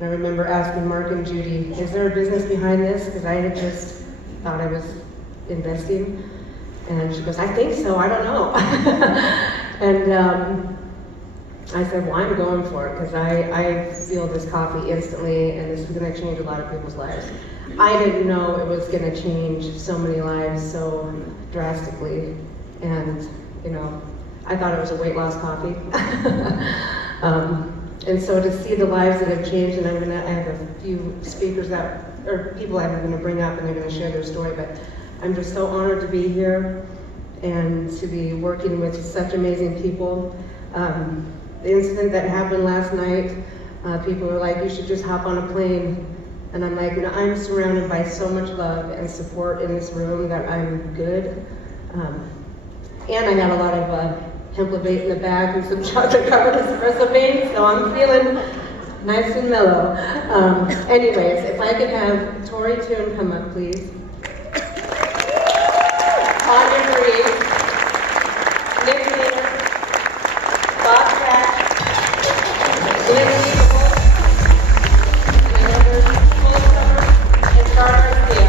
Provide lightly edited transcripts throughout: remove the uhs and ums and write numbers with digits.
And I remember asking Mark and Judy, is there a business behind this? Because I had just thought I was investing. And she goes, I think so, I don't know. And I said, well, I'm going for it because I feel this coffee instantly and this is going to change a lot of people's lives. I didn't know it was going to change so many lives so drastically. And, you know, I thought it was a weight loss coffee. And so to see the lives that have changed, and I have a few speakers or people I'm going to bring up and they're going to share their story, but I'm just so honored to be here and to be working with such amazing people. The incident that happened last night, people were like, you should just hop on a plane. And I'm like, no, I'm surrounded by so much love and support in this room that I'm good. And I got a lot of Hemplavate in the back and some chocolate covered espresso beans, so I'm feeling nice and mellow. Anyways, if I could have Tori Toon come up, please. Tanya Marie, Nick Miller, Bob Pratt, Nancy Nicole, and another full summer, and Carter Garcia.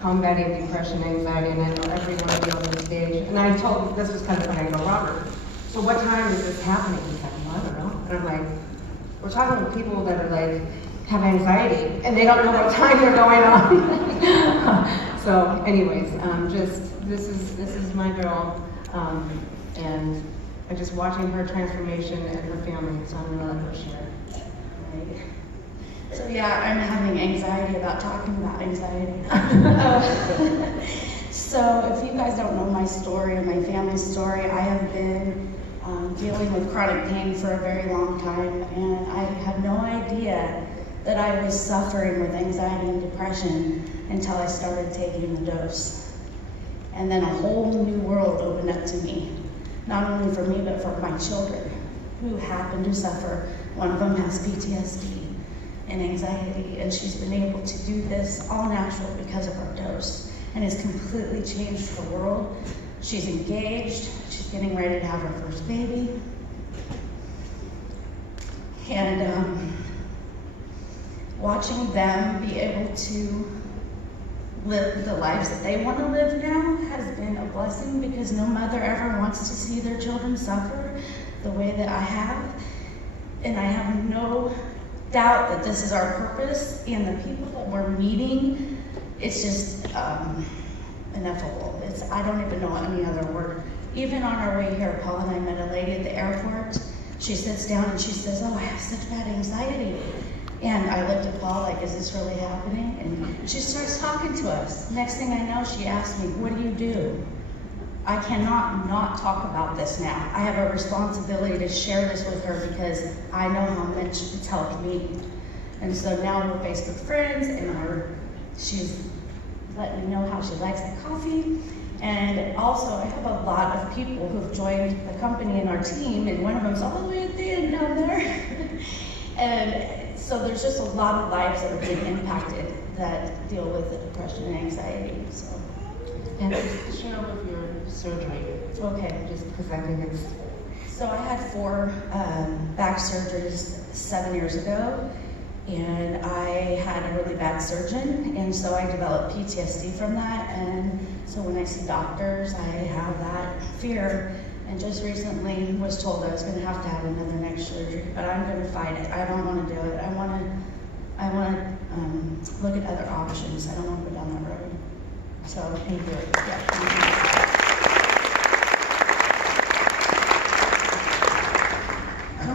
Combating depression, anxiety, and I know everyone will be on the stage. And I told, this was kind of funny, I go, Robert, so what time is this happening? He's like, well, I don't know. And I'm like, we're talking to people that are like, have anxiety, and they don't know what time they're going on. So anyways, this is my girl, and I'm just watching her transformation and her family, so I'm gonna let her share. Right. So yeah, I'm having anxiety about talking about anxiety. So if you guys don't know my story or my family's story, I have been dealing with chronic pain for a very long time, and I had no idea that I was suffering with anxiety and depression until I started taking the dose. And then a whole new world opened up to me, not only for me, but for my children who happen to suffer. One of them has PTSD and anxiety, and she's been able to do this all natural because of our dose, and it's completely changed her world. She's engaged, she's getting ready to have her first baby, and watching them be able to live the lives that they want to live now has been a blessing, because no mother ever wants to see their children suffer the way that I have, and I have no doubt that this is our purpose, and the people that we're meeting, it's just ineffable. I don't even know any other word. Even on our way here, Paul and I met a lady at the airport. She sits down and she says, oh, I have such bad anxiety. And I looked at Paul like, is this really happening? And she starts talking to us. Next thing I know, she asked me, what do you do? I cannot not talk about this now. I have a responsibility to share this with her because I know how much it's helped me. And so now we're Facebook friends, and she's letting me know how she likes the coffee. And also, I have a lot of people who've joined the company and our team, and one of them's all the way at the end down there. And so there's just a lot of lives that are being impacted that deal with the depression and anxiety. So. And just share with your surgery. Okay. Just because I think it's... So I had 4 back surgeries 7 years ago, and I had a really bad surgeon, and so I developed PTSD from that. And so when I see doctors, I have that fear, and just recently was told I was going to have another neck surgery, but I'm going to fight it. I don't want to do it. I want to look at other options. I don't want to go down that road. So thank you. Yeah, thank you.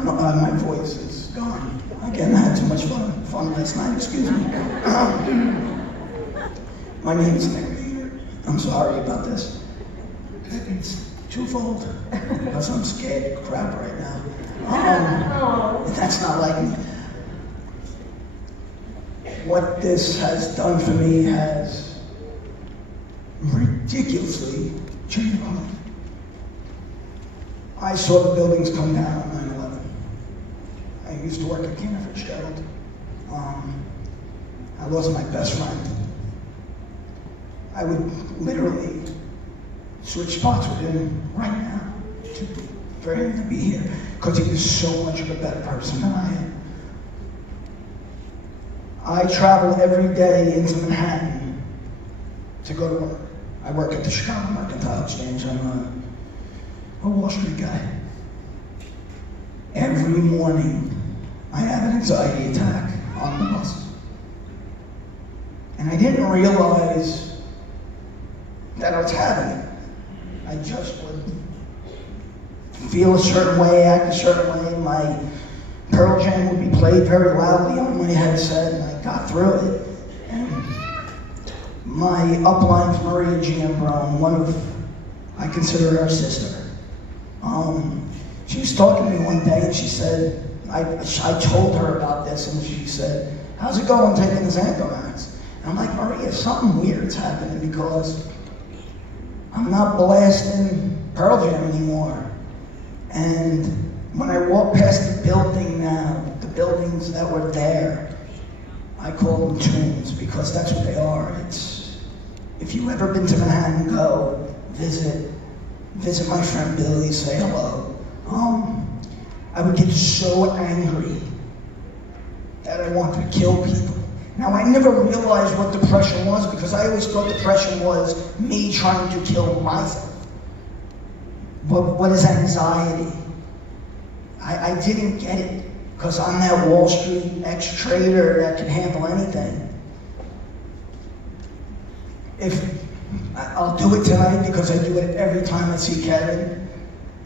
My voice is gone. Again, I had too much fun last night, excuse me. My name is Nick. I'm sorry about this. It's twofold, because I'm scared crap right now. That's not like me. What this has done for me has ridiculously changed my life. I saw the buildings come down on 9/11. I used to work at Cantor Fitzgerald. I lost my best friend. I would literally switch spots with him right now for him to be here, because he was so much of a better person than I am. I travel every day into Manhattan to go to work. I work at the Chicago Mercantile Exchange. I'm a Wall Street guy. Every morning, I have an anxiety attack on the bus. And I didn't realize that I was having it. I just would feel a certain way, act a certain way. My Pearl Jam would be played very loudly on my headset, and I got through it. And my upline, Maria Giambrone, I consider her sister. She was talking to me one day, and she said, I told her about this, and she said, "How's it going taking the Xanthomax?" And I'm like, "Maria, something weird's happening, because I'm not blasting Pearl Jam anymore." And when I walk past the building now, the buildings that were there, I call them tombs, because that's what they are. If you've ever been to Manhattan, go visit my friend Billy, say hello. I would get so angry that I wanted to kill people. Now, I never realized what depression was, because I always thought depression was me trying to kill myself. But what is anxiety? I didn't get it, because I'm that Wall Street ex-trader that can handle anything. I'll do it tonight, because I do it every time I see Kevin.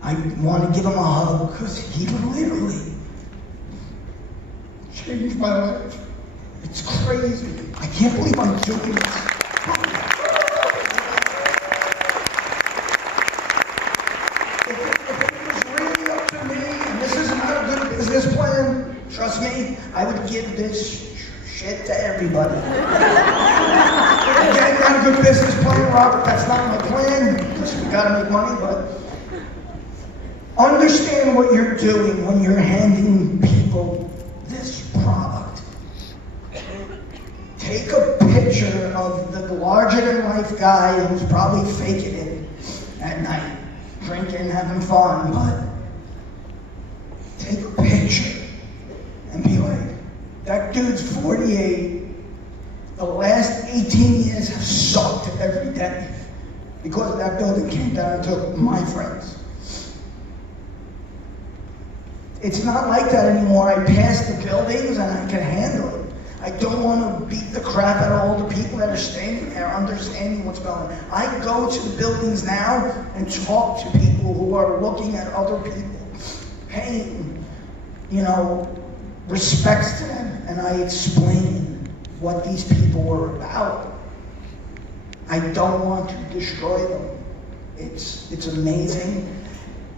I want to give him a hug, because he literally changed my life. It's crazy. I can't believe I'm doing this. If it was really up to me, and this is not a good business plan, trust me, I would give this shit to everybody. Again, not a good business plan, Robert. That's not my plan, because we gotta make money, but understand what you're doing when you're handing people this product. Take a picture of the larger-than-life guy who's probably faking it at night, drinking, having fun, but take a picture and be like, that dude's 48. The last 18 years have sucked every day because that building came down and took my friends. It's not like that anymore. I pass the buildings and I can handle it. I don't want to beat the crap out of all the people that are standing there understanding what's going on. I go to the buildings now and talk to people who are looking at other people, paying, respect to them, and I explain what these people were about. I don't want to destroy them. It's amazing.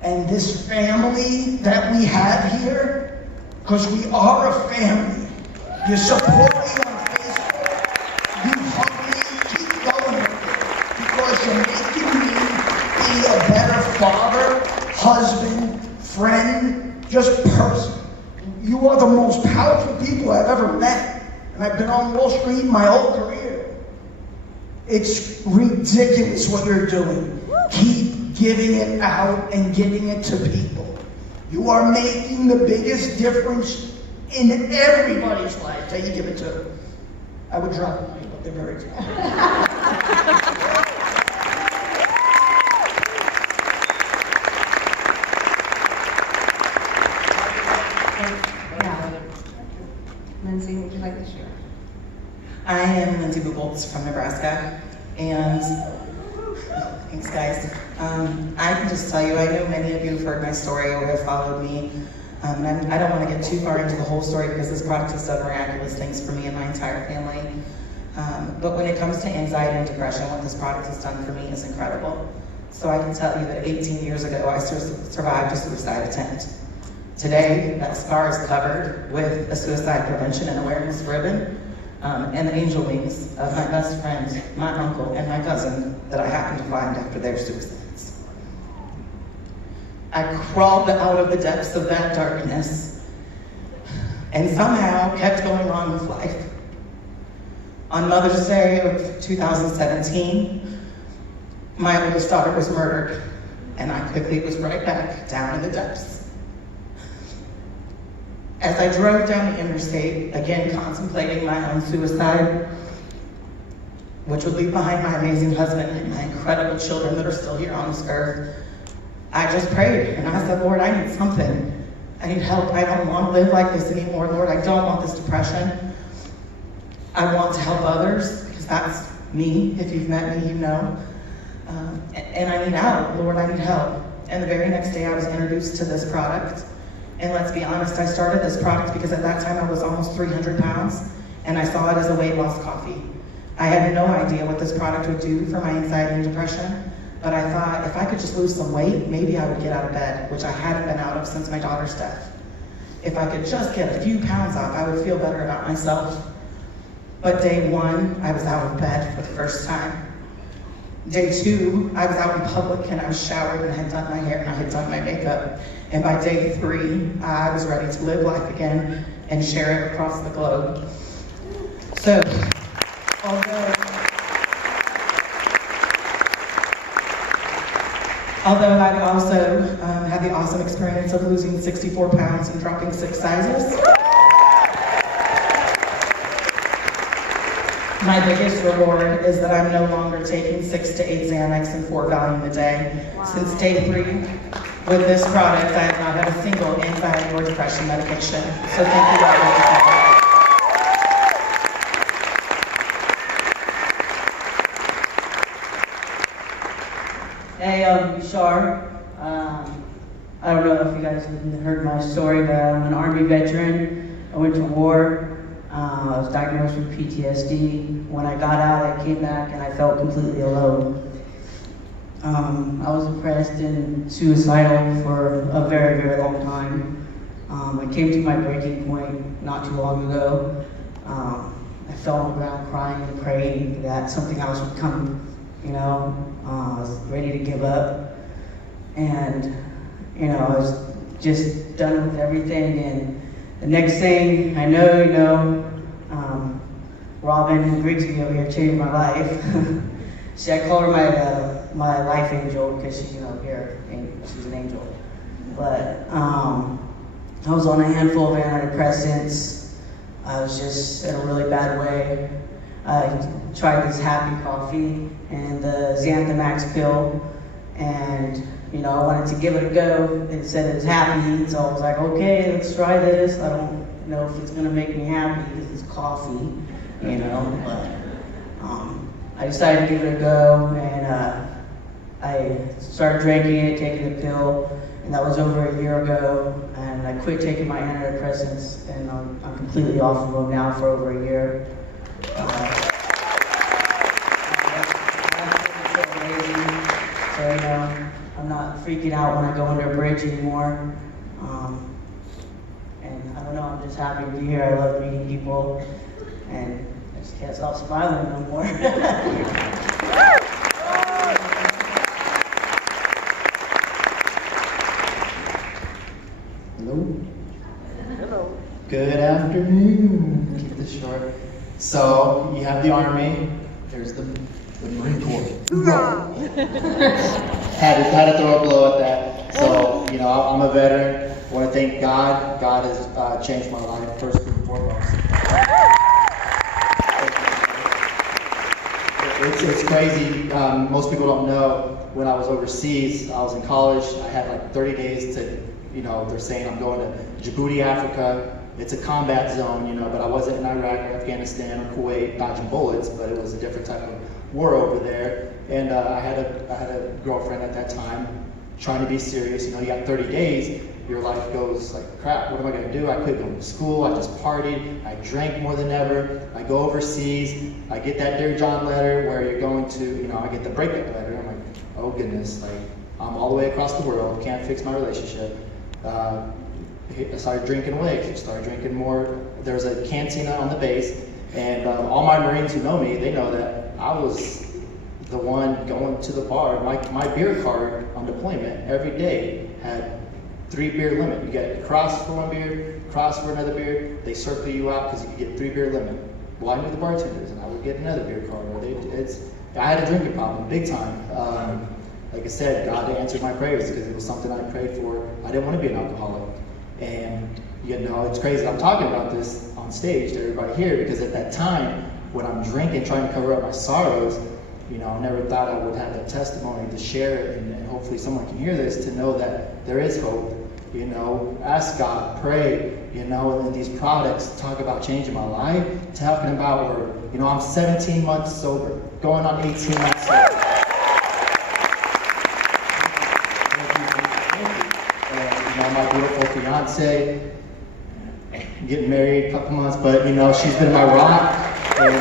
And this family that we have here, because we are a family, you support me on Facebook, you help me keep going with it, because you're making me be a better father, husband, friend, just person. You are the most powerful people I've ever met, and I've been on Wall Street my whole career. It's ridiculous what you're doing. Keep giving it out and giving it to people. You are making the biggest difference in everybody's life that you give it to. I would drop them, but they're very expensive. Lindsay, would you like to share? I am Lindsay Buboltz from Nebraska, and thanks guys. I can just tell you, I know many of you have heard my story or have followed me. And I don't want to get too far into the whole story because this product has done miraculous things for me and my entire family. But when it comes to anxiety and depression, what this product has done for me is incredible. So I can tell you that 18 years ago, I survived a suicide attempt. Today, that scar is covered with a suicide prevention and awareness ribbon, and the angel wings of my best friend, my uncle, and my cousin that I happened to find after their suicides. I crawled out of the depths of that darkness and somehow kept going on with life. On Mother's Day of 2017, my oldest daughter was murdered, and I quickly was right back down in the depths. As I drove down the interstate, again contemplating my own suicide, which would leave behind my amazing husband and my incredible children that are still here on this earth, I just prayed, and I said, Lord, I need something. I need help. I don't want to live like this anymore, Lord. I don't want this depression. I want to help others, because that's me. If you've met me, you know. And I need out, Lord, I need help. And the very next day I was introduced to this product. And let's be honest, I started this product because at that time I was almost 300 pounds, and I saw it as a weight loss coffee. I had no idea what this product would do for my anxiety and depression, but I thought if I could just lose some weight, maybe I would get out of bed, which I hadn't been out of since my daughter's death. If I could just get a few pounds off, I would feel better about myself. But day one, I was out of bed for the first time. Day two, I was out in public and I was showered and I had done my hair and I had done my makeup. And by day three, I was ready to live life again and share it across the globe. So, although I've also had the awesome experience of losing 64 pounds and dropping 6 sizes, my biggest reward is that I'm no longer taking 6 to 8 Xanax and 4 Valium a day. Wow. Since day 3, with this product, I have not had a single anxiety or depression medication. So thank you all. Hey, Bishar. I don't know if you guys have heard my story, but I'm an Army veteran. I went to war. I was diagnosed with PTSD. When I got out, I came back and I felt completely alone. I was depressed and suicidal for a very, very long time. I came to my breaking point not too long ago. I fell on the ground crying and praying that something else would come. You know, I was ready to give up, and you know, I was just done with everything. And the next thing I know, Robin, who brings me over here, changed my life. See, I call her my life angel because she's here, and she's an angel. But I was on a handful of antidepressants. I was just in a really bad way. I tried this Happy Coffee and the Xanthamax pill, and I wanted to give it a go. It said it was happy, so I was like, okay, let's try this. I don't know if it's gonna make me happy because it's coffee, but I decided to give it a go, and I started drinking it, taking the pill, and that was over a year ago, and I quit taking my antidepressants, and I'm completely off of them now for over a year. So, I'm not freaking out when I go under a bridge anymore. And I don't know, I'm just happy to be here. I love meeting people, and I just can't stop smiling no more. Hello. Hello. Good afternoon. Keep this short. So you have the Army. There's the Marine Corps. had to throw a blow at that. So I'm a veteran. I want to thank God. God has changed my life first and foremost. It's crazy. Most people don't know. When I was overseas, I was in college. I had like 30 days to. They're saying I'm going to Djibouti, Africa. It's a combat zone, but I wasn't in Iraq or Afghanistan or Kuwait dodging bullets, but it was a different type of war over there. And I had a girlfriend at that time, trying to be serious. You got 30 days. your life goes like, crap, what am I gonna do? I couldn't go to school, I just partied, I drank more than ever, I go overseas, I get that Dear John letter where you're going to, I get the breakup letter. I'm like, oh goodness, like, I'm all the way across the world, can't fix my relationship. I started drinking away, started drinking more. There's a cantina on the base, and all my Marines who know me, they know that I was the one going to the bar. My beer card on deployment every day had 3 beer limit. You get cross for 1 beer, cross for another beer. They circle you out because you can get 3 beer limit. Well, I knew the bartenders, and I would get another beer card. I had a drinking problem, big time. Like I said, God answered my prayers because it was something I prayed for. I didn't want to be an alcoholic. And, it's crazy. I'm talking about this on stage to everybody here because at that time, when I'm drinking, trying to cover up my sorrows, I never thought I would have a testimony to share it, and hopefully someone can hear this to know that there is hope. Ask God, pray, and these products talk about changing my life, talking about where, I'm 17 months sober, going on 18 months sober. My beautiful fiance, getting married a couple months, but she's been my rock, and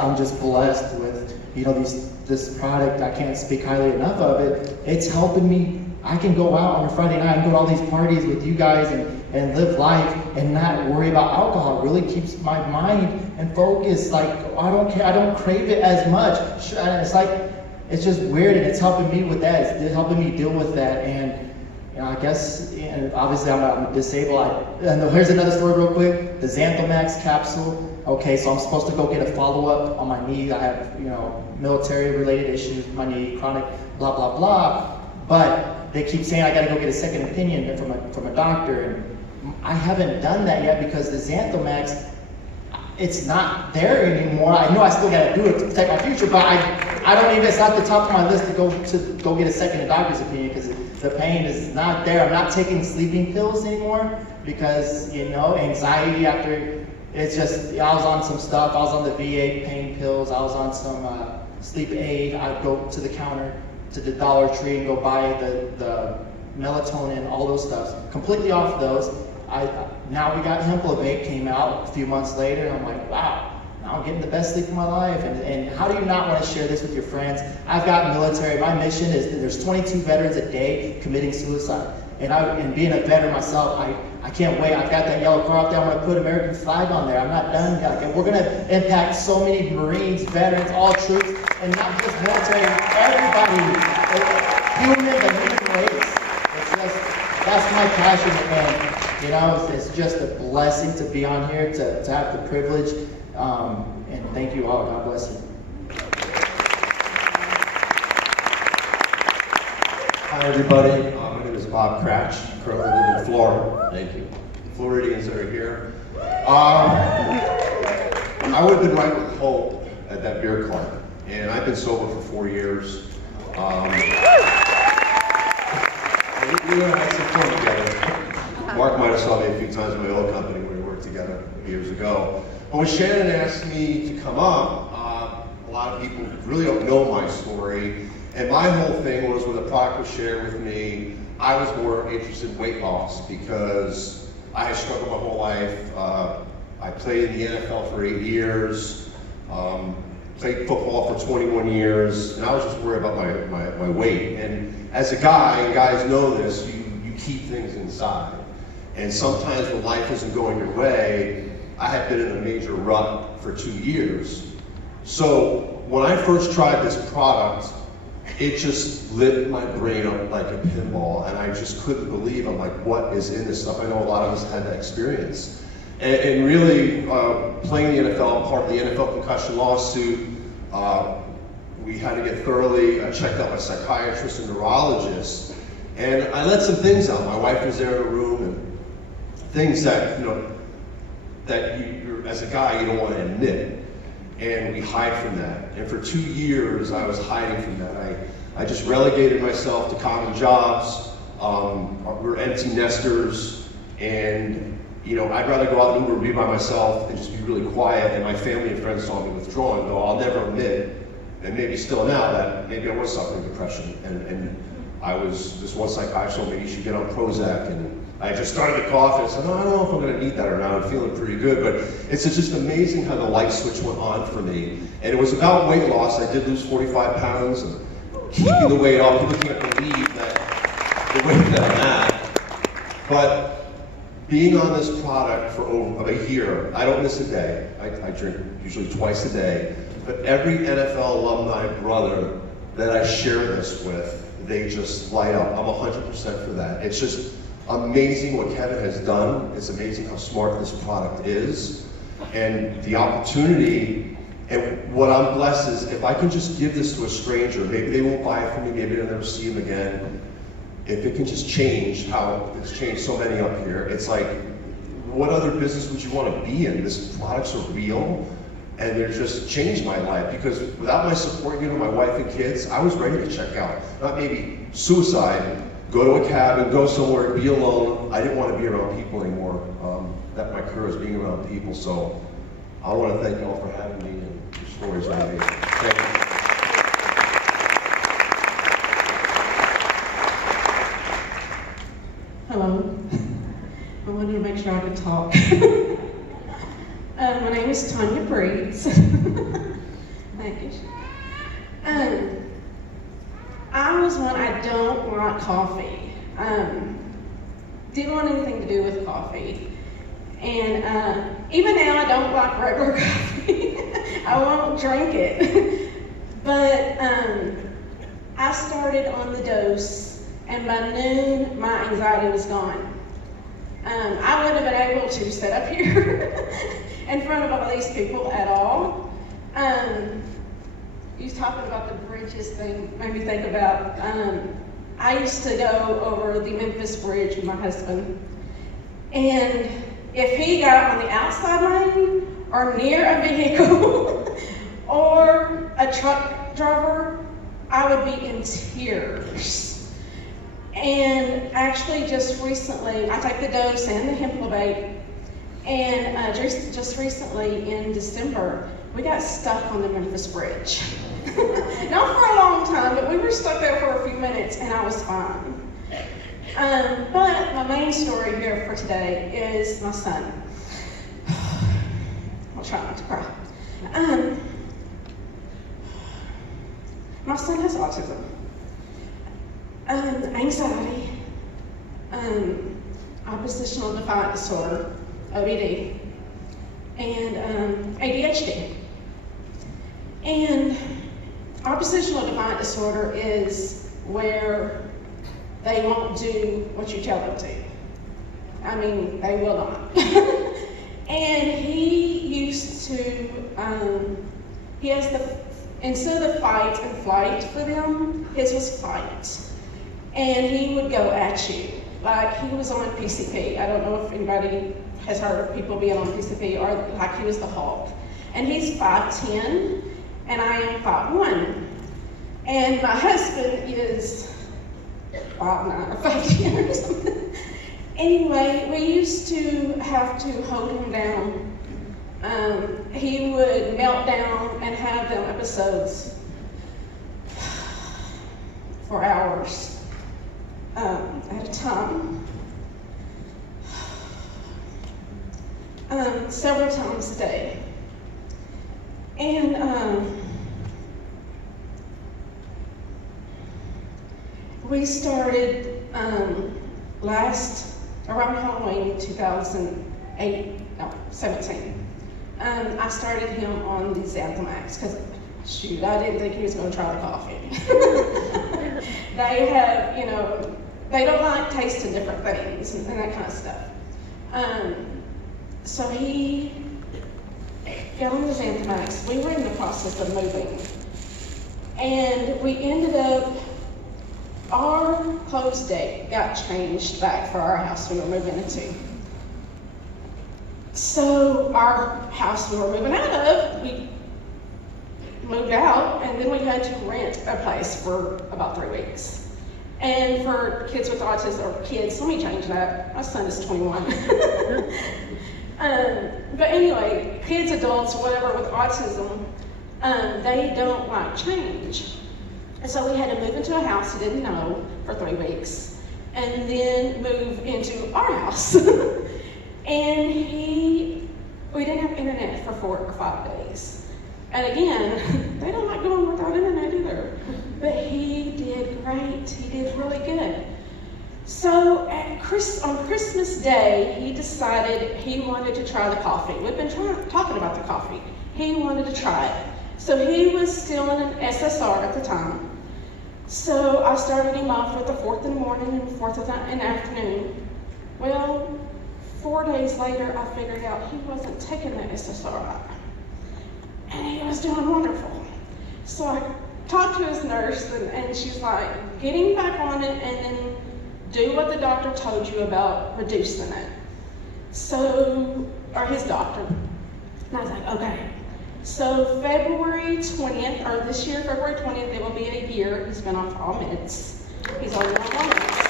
I'm just blessed with this product. I can't speak highly enough of it. It's helping me. I can go out on a Friday night and go to all these parties with you guys and live life and not worry about alcohol. It really keeps my mind and focus. Like, I don't care. I don't crave it as much. And it's just weird, and it's helping me with that. It's helping me deal with that, and I guess, and obviously I'm disabled. And here's another story real quick. The Xanthomax capsule. Okay, so I'm supposed to go get a follow-up on my knee. I have, military-related issues with my knee, chronic, blah, blah, blah. But they keep saying I got to go get a second opinion from a doctor, and I haven't done that yet because the Xanthomax, it's not there anymore. I know I still got to do it to protect my future, but I don't even, it's not the top of my list to go get a second doctor's opinion because the pain is not there. I'm not taking sleeping pills anymore because, anxiety after, it's just, I was on some stuff. I was on the VA pain pills. I was on some sleep aid. I'd go to the counter to the Dollar Tree and go buy the melatonin, all those stuff. Completely off those. Now we got Hemplovate came out a few months later, and I'm like, wow, now I'm getting the best sleep of my life. And how do you not want to share this with your friends? I've got military. My mission is there's 22 veterans a day committing suicide. And being a veteran myself, I can't wait. I've got that yellow car up there. I'm going to put American flag on there. I'm not done yet. And we're going to impact so many Marines, veterans, all troops, and not just military, everybody, the human race. That's my passion, and it's just a blessing to be on here, to have the privilege, and thank you all. God bless you. Hi everybody, my name is Bob Cratch, currently live in Florida. Thank you. Floridians that are here. I would have been right with Hope at that beer club, and I've been sober for 4 years. We had some fun together. Mark might have saw me a few times in my old company when we worked together years ago. But when Shannon asked me to come up, a lot of people really don't know my story. And my whole thing was when the product was shared with me, I was more interested in weight loss because I had struggled my whole life. I played in the NFL for 8 years, played football for 21 years, and I was just worried about my weight. And as a guy, and guys know this, you keep things inside. And sometimes when life isn't going your way, I had been in a major rut for 2 years. So when I first tried this product, it just lit my brain up like a pinball, and I just couldn't believe, I'm like, what is in this stuff? I know a lot of us had that experience. And really, playing the NFL, part of the NFL concussion lawsuit, we had to get thoroughly checked out by psychiatrists and neurologists, and I let some things out. My wife was there in the room, and things that, that you're, as a guy, you don't want to admit. And we hide from that. And for 2 years, I was hiding from that. I just relegated myself to common jobs. We're empty nesters, and I'd rather go out and Uber and be by myself and just be really quiet. And my family and friends saw me withdrawn, though I'll never admit, and maybe still now, that maybe I was suffering depression. And this one psychiatrist told me you should get on Prozac, and I just started to cough, and I said, no, I don't know if I'm gonna need that or not, I'm feeling pretty good, but it's just amazing how the light switch went on for me. And it was about weight loss. I did lose 45 pounds, and keeping the weight off. People can't believe that the weight that I'm at. But being on this product for over a year, I don't miss a day. I drink usually twice a day. But every NFL alumni brother that I share this with, they just light up. I'm 100% for that. It's just amazing what Kevin has done. It's amazing how smart this product is. And the opportunity, and what I'm blessed is if I can just give this to a stranger, maybe they won't buy it from me, maybe they'll never see him again. If it can just change how it's changed so many up here, it's like, what other business would you want to be in? These products are real, and they're just changed my life, because without my support, my wife and kids, I was ready to check out. Not maybe suicide, go to a cabin, go somewhere, be alone. I didn't want to be around people anymore. That my career is being around people, so I want to thank you all for having me, and your stories are amazing. Thank you. Hello. I wanted to make sure I could talk. My name is Tanya Breeds. Thank you. I was one, I don't like coffee. Didn't want anything to do with coffee. And even now I don't like regular coffee. I won't drink it. But I started on the dose, and by noon, my anxiety was gone. I wouldn't have been able to sit up here in front of all these people at all. You was talking about the bridges thing, made me think about, I used to go over the Memphis Bridge with my husband. And if he got on the outside lane or near a vehicle or a truck driver, I would be in tears. And actually just recently, I take the dose and the Hemplobate, and just recently in December, we got stuck on the Memphis Bridge. Not for a long time, but we were stuck there for a few minutes and I was fine. But my main story here for today is my son. I'll try not to cry. My son has autism. Anxiety, oppositional defiant disorder, ODD, and ADHD. And oppositional defiant disorder is where they won't do what you tell them to. I mean, they will not. And he used to, he has instead of the fight and flight for them, his was fight. And he would go at you, like he was on PCP. I don't know if anybody has heard of people being on PCP, or like he was the Hulk. And he's 5'10", and I am 5'1". And my husband is 5'9" or 5'10" or something. Anyway, we used to have to hold him down. He would melt down and have them episodes for hours. At a time, several times a day. And we started around Halloween 2017. I started him on the Xanthamax because, shoot, I didn't think he was going to try the coffee. They have, they don't like tasting different things and that kind of stuff. So he got on the Xanthamax. We were in the process of moving. And we ended up, our close date got changed back for our house we were moving into. So our house we were moving out of, we moved out, and then we had to rent a place for about 3 weeks. And for kids with autism, or kids, let me change that. My son is 21. But anyway, kids, adults, whatever with autism, they don't like change. And so we had to move into a house he didn't know for 3 weeks, and then move into our house. And we didn't have internet for 4 or 5 days. And again, they don't like going without internet either. But he did great. He did really good. So on Christmas Day, he decided he wanted to try the coffee. We've been talking about the coffee. He wanted to try it. So he was still in an SSR at the time. So I started him off with the 4th in the morning and the 4th in the afternoon. Well, 4 days later, I figured out he wasn't taking the SSRI. And he was doing wonderful. So I talked to his nurse, and she's like, get him back on it and then do what the doctor told you about reducing it. So, or his doctor. And I was like, okay. So February 20th, or this year, February 20th, it will be a year he's been off all meds. He's on all meds.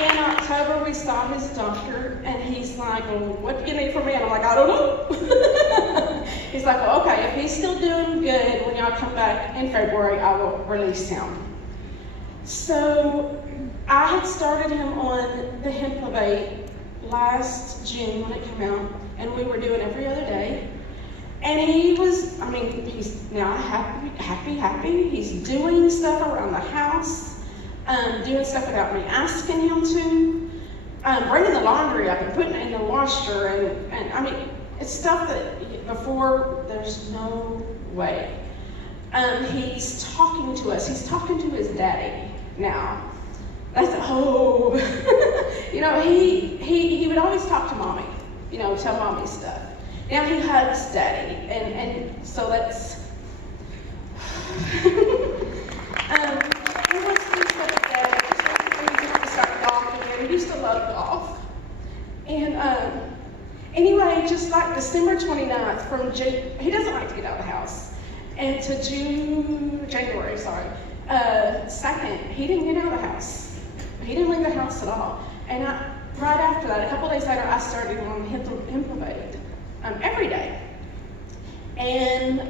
In October, we saw his doctor, and he's like, well, what do you need from me? And I'm like, I don't know. He's like, well, okay, if he's still doing good when y'all come back in February, I will release him. So I had started him on the Elevacity last June when it came out, and we were doing every other day. And he was, I mean, he's now happy. He's doing stuff around the house. Doing stuff without me asking him to, bringing the laundry up and putting it in the washer, and I mean, it's stuff that before there's no way. He's talking to us. He's talking to his daddy now. That's you know, he would always talk to mommy, you know, tell mommy stuff. Now he hugs daddy, and so that's. He wants to do stuff with daddy. He wants to start golfing again. He used to love golf. And anyway, just like December 29th from June, he doesn't like to get out of the house. And to January 2nd, he didn't get out of the house. He didn't leave the house at all. And right after that, a couple days later, I started on Elevacity every day. And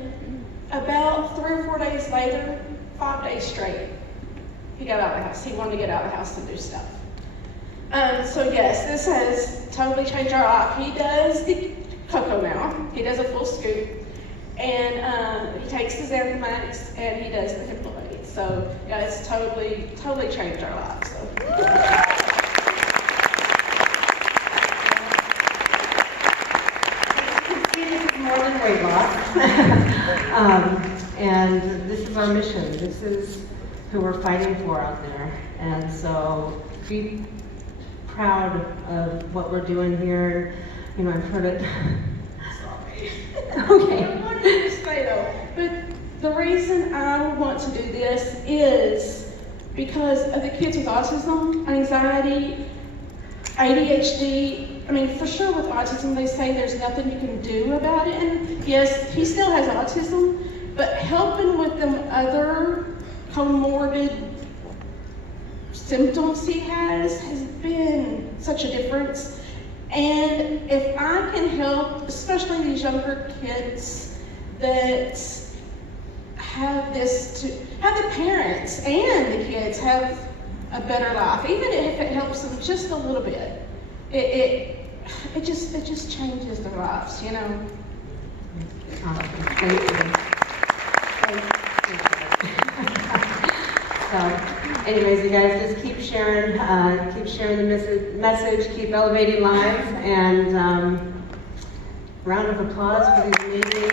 about 3 or 4 days later, 5 days straight, he got out of the house. He wanted to get out of the house and do stuff. So yes, this has totally changed our life. He does the cocoa now. He does a full scoop. And he takes his Elevacity and he does the Elevacity. So yeah, it's totally changed our lives. So. This is more than weight loss. And this is our mission. This is who we're fighting for out there. And so be proud of what we're doing here. You know, I've heard it. Sorry. Okay. I wanted to say though, but the reason I want to do this is because of the kids with autism, anxiety, ADHD. I mean, for sure with autism, they say there's nothing you can do about it. And yes, he still has autism, but helping with them other comorbid symptoms he has been such a difference. And if I can help, especially these younger kids that have this, to have the parents and the kids have a better life, even if it helps them just a little bit, it just changes their lives, you know. Thank you. So, anyways, you guys just keep sharing the message, keep elevating lives, and round of applause for these amazing